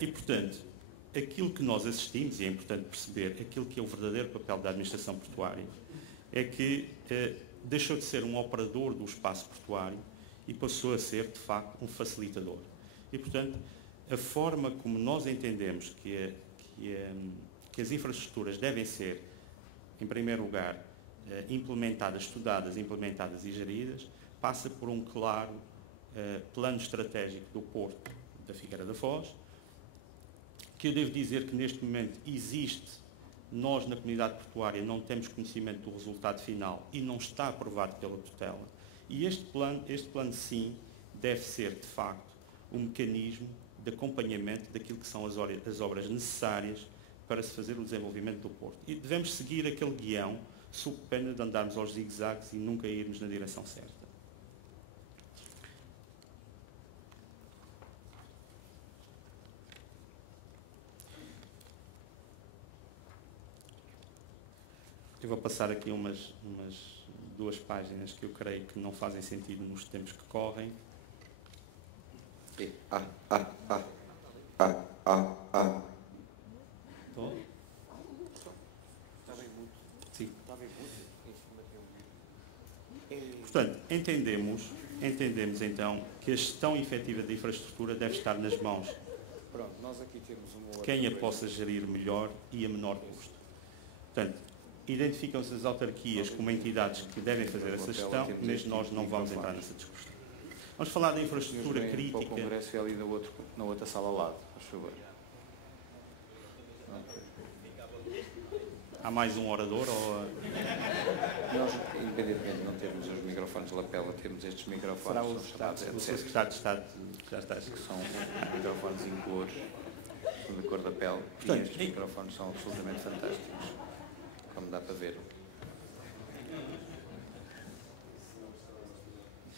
E, portanto, aquilo que nós assistimos, e é importante perceber, aquilo que é o verdadeiro papel da administração portuária, é que deixou de ser um operador do espaço portuário e passou a ser, de facto, um facilitador. E, portanto, a forma como nós entendemos que as infraestruturas devem ser, em primeiro lugar, implementadas, estudadas, implementadas e geridas, passa por um claro plano estratégico do Porto da Figueira da Foz, que eu devo dizer que neste momento existe. Nós, na comunidade portuária, não temos conhecimento do resultado final e não está aprovado pela tutela. E este plano sim, deve ser, de facto, um mecanismo de acompanhamento daquilo que são as obras necessárias para se fazer o desenvolvimento do Porto. E devemos seguir aquele guião, sob pena de andarmos aos zigue-zagues e nunca irmos na direção certa. Eu vou passar aqui umas 2 páginas que eu creio que não fazem sentido nos tempos que correm. Estou? Sim. Portanto, entendemos então que a gestão efetiva da infraestrutura deve estar nas mãos de quem a possa gerir melhor e a menor custo. Portanto, identificam-se as autarquias como entidades que devem fazer essa gestão, mas nós não vamos entrar nessa discussão. Vamos falar da infraestrutura crítica. O Congresso é ali na outra sala ao lado, por favor. Há mais um orador ou... Nós, independentemente de não termos os microfones de lapela, temos estes microfones, o Secretário de Estado já está. Que são microfones incolores, de cor da pele, portanto, e estes microfones são absolutamente fantásticos, como dá para ver.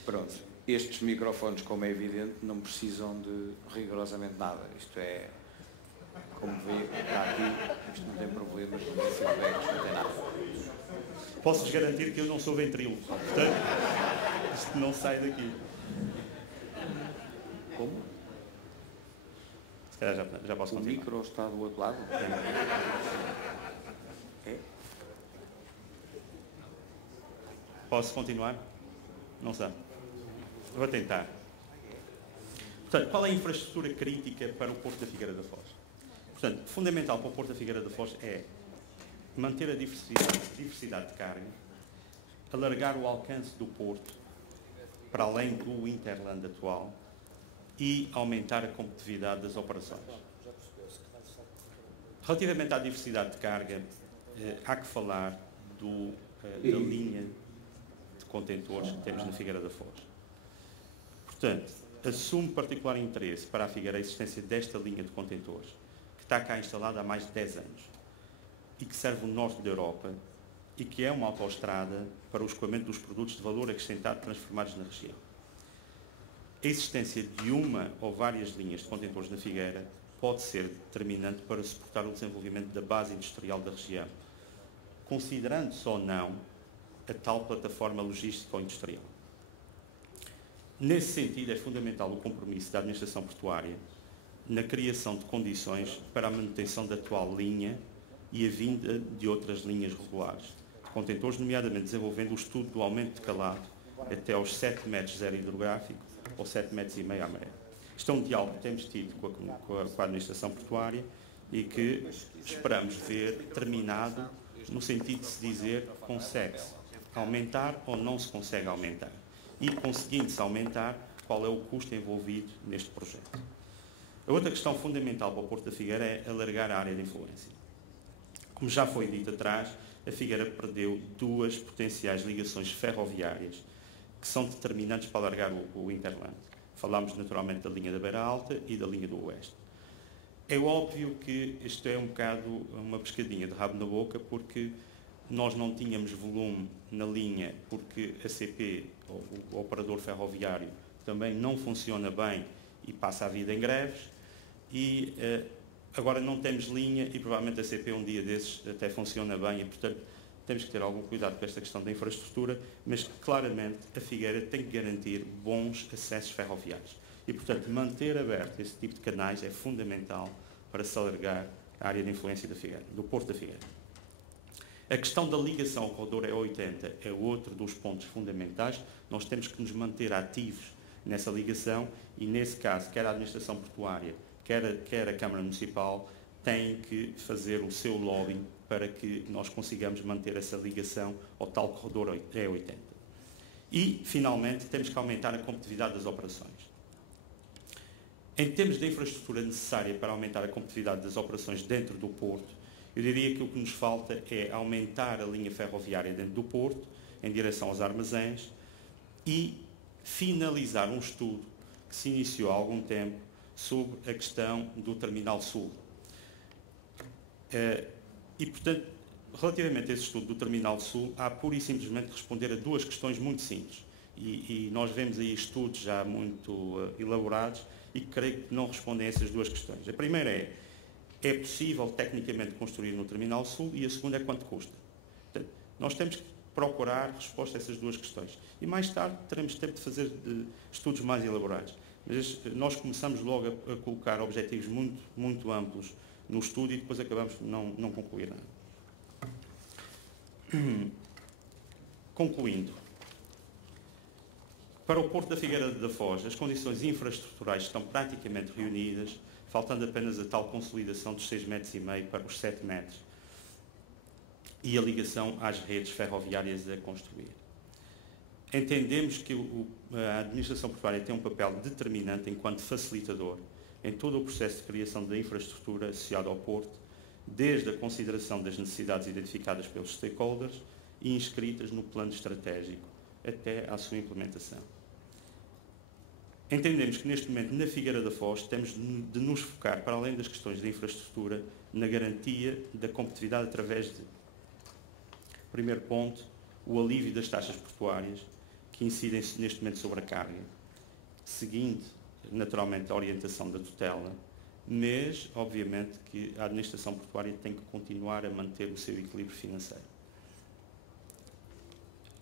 Pronto, estes microfones, como é evidente, não precisam de rigorosamente nada. Isto é, como vê, está aqui, isto não tem problemas, não tem feedbacks, não tem nada. Posso-vos garantir que eu não sou ventríloco, portanto, isto não sai daqui. Como? Se calhar já posso continuar. O micro está do outro lado? É? Posso continuar? Não sei. Vou tentar. Portanto, qual é a infraestrutura crítica para o Porto da Figueira da Foz? Portanto, fundamental para o Porto da Figueira da Foz é manter a diversidade de carga, alargar o alcance do Porto para além do Interland atual e aumentar a competitividade das operações. Relativamente à diversidade de carga, há que falar da linha de contentores que temos na Figueira da Foz. Portanto, assume particular interesse para a Figueira a existência desta linha de contentores, que está cá instalada há mais de 10 anos e que serve o norte da Europa e que é uma autoestrada para o escoamento dos produtos de valor acrescentado transformados na região. A existência de uma ou várias linhas de contentores na Figueira pode ser determinante para suportar o desenvolvimento da base industrial da região, considerando-se ou não a tal plataforma logística ou industrial. Nesse sentido, é fundamental o compromisso da administração portuária na criação de condições para a manutenção da atual linha e a vinda de outras linhas regulares de contentores, nomeadamente desenvolvendo o estudo do aumento de calado até aos 7 metros zero hidrográfico ou 7,5 metros à maré. Isto é um diálogo que temos tido com a administração portuária e que esperamos ver terminado no sentido de se dizer consegue-se aumentar ou não se consegue aumentar. E, conseguindo-se aumentar, qual é o custo envolvido neste projeto. A outra questão fundamental para o Porto da Figueira é alargar a área de influência. Como já foi dito atrás, a Figueira perdeu 2 potenciais ligações ferroviárias que são determinantes para alargar o Interland. Falámos naturalmente da linha da Beira Alta e da linha do Oeste. É óbvio que isto é um bocado uma pescadinha de rabo na boca, porque nós não tínhamos volume na linha, porque a CP, o operador ferroviário, também não funciona bem e passa a vida em greves, e agora não temos linha e provavelmente a CP um dia desses até funciona bem e, portanto, temos que ter algum cuidado com esta questão da infraestrutura, mas claramente a Figueira tem que garantir bons acessos ferroviários. E, portanto, manter aberto esse tipo de canais é fundamental para se alargar a área de influência da Figueira, do Porto da Figueira. A questão da ligação ao corredor E80 é outro dos pontos fundamentais. Nós temos que nos manter ativos nessa ligação e, nesse caso, quer a administração portuária, quer a Câmara Municipal, tem que fazer o seu lobbying para que nós consigamos manter essa ligação ao tal corredor E80. E, finalmente, temos que aumentar a competitividade das operações. Em termos de infraestrutura necessária para aumentar a competitividade das operações dentro do Porto, eu diria que o que nos falta é aumentar a linha ferroviária dentro do Porto, em direção aos armazéns, e finalizar um estudo que se iniciou há algum tempo sobre a questão do Terminal Sul. E, portanto, relativamente a esse estudo do Terminal Sul, há pura e simplesmente que responder a duas questões muito simples. E nós vemos aí estudos já muito elaborados e creio que não respondem a essas duas questões. A primeira é possível tecnicamente construir no Terminal Sul, e a segunda é quanto custa. Portanto, nós temos que procurar resposta a essas duas questões. E mais tarde teremos tempo de fazer estudos mais elaborados. Mas nós começamos logo a colocar objetivos muito, muito amplos no estudo e depois acabamos por não concluir nada. Concluindo, para o Porto da Figueira da Foz, as condições infraestruturais estão praticamente reunidas, faltando apenas a tal consolidação dos 6,5 metros para os 7 metros e a ligação às redes ferroviárias a construir. Entendemos que a administração portuária tem um papel determinante enquanto facilitador em todo o processo de criação da infraestrutura associada ao Porto, desde a consideração das necessidades identificadas pelos stakeholders e inscritas no plano estratégico, até à sua implementação. Entendemos que neste momento, na Figueira da Foz, temos de nos focar, para além das questões de infraestrutura, na garantia da competitividade através de, primeiro ponto, o alívio das taxas portuárias, que incidem neste momento sobre a carga, seguindo, naturalmente, a orientação da tutela, mas, obviamente, que a administração portuária tem que continuar a manter o seu equilíbrio financeiro.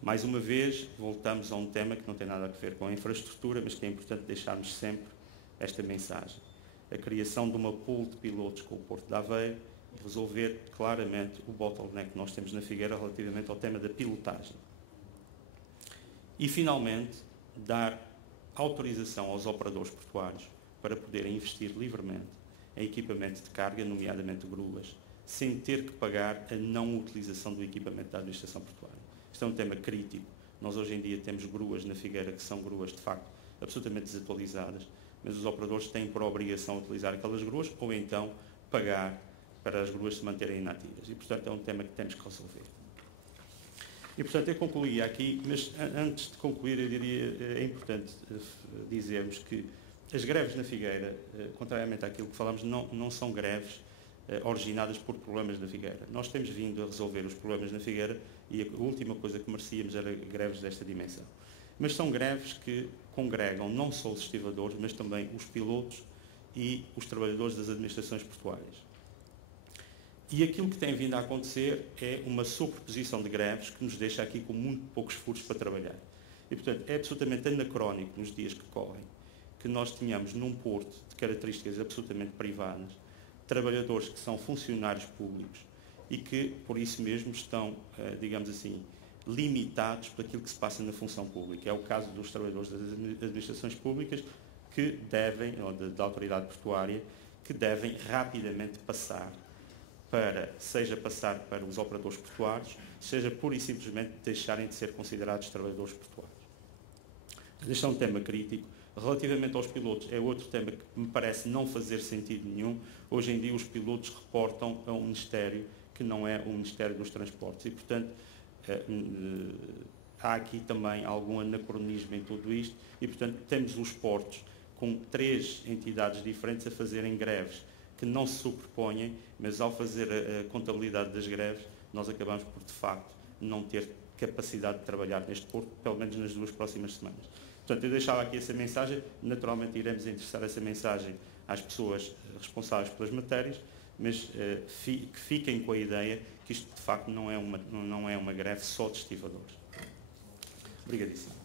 Mais uma vez, voltamos a um tema que não tem nada a ver com a infraestrutura, mas que é importante deixarmos sempre esta mensagem. A criação de uma pool de pilotos com o Porto de Aveiro e resolver claramente o bottleneck que nós temos na Figueira relativamente ao tema da pilotagem. E, finalmente, dar autorização aos operadores portuários para poderem investir livremente em equipamento de carga, nomeadamente gruas, sem ter que pagar a não utilização do equipamento da administração portuária. Isto é um tema crítico. Nós hoje em dia temos gruas na Figueira que são gruas, de facto, absolutamente desatualizadas, mas os operadores têm por obrigação utilizar aquelas gruas ou então pagar para as gruas se manterem inativas. E, portanto, é um tema que temos que resolver. E, portanto, eu concluía aqui, mas antes de concluir, eu diria, é importante dizermos que as greves na Figueira, contrariamente àquilo que falamos, não são greves originadas por problemas da Figueira. Nós temos vindo a resolver os problemas na Figueira e a última coisa que merecíamos era greves desta dimensão. Mas são greves que congregam não só os estivadores, mas também os pilotos e os trabalhadores das administrações portuárias. E aquilo que tem vindo a acontecer é uma sobreposição de greves que nos deixa aqui com muito poucos furos para trabalhar. E, portanto, é absolutamente anacrónico nos dias que correm que nós tenhamos num porto de características absolutamente privadas trabalhadores que são funcionários públicos e que, por isso mesmo, estão, digamos assim, limitados por aquilo que se passa na função pública. É o caso dos trabalhadores das administrações públicas que devem, ou da autoridade portuária, que devem rapidamente passar para, seja passar para os operadores portuários, seja pura e simplesmente deixarem de ser considerados trabalhadores portuários. Este é um tema crítico. Relativamente aos pilotos, é outro tema que me parece não fazer sentido nenhum. Hoje em dia os pilotos reportam a um Ministério que não é o Ministério dos Transportes e, portanto, há aqui também algum anacronismo em tudo isto e, portanto, temos os portos com 3 entidades diferentes a fazerem greves que não se superpõem, mas ao fazer a contabilidade das greves, nós acabamos por, de facto, não ter capacidade de trabalhar neste porto, pelo menos nas 2 próximas semanas. Portanto, eu deixava aqui essa mensagem, naturalmente iremos endereçar essa mensagem às pessoas responsáveis pelas matérias, mas que fiquem com a ideia que isto de facto não é uma greve só de estivadores. Obrigadíssimo.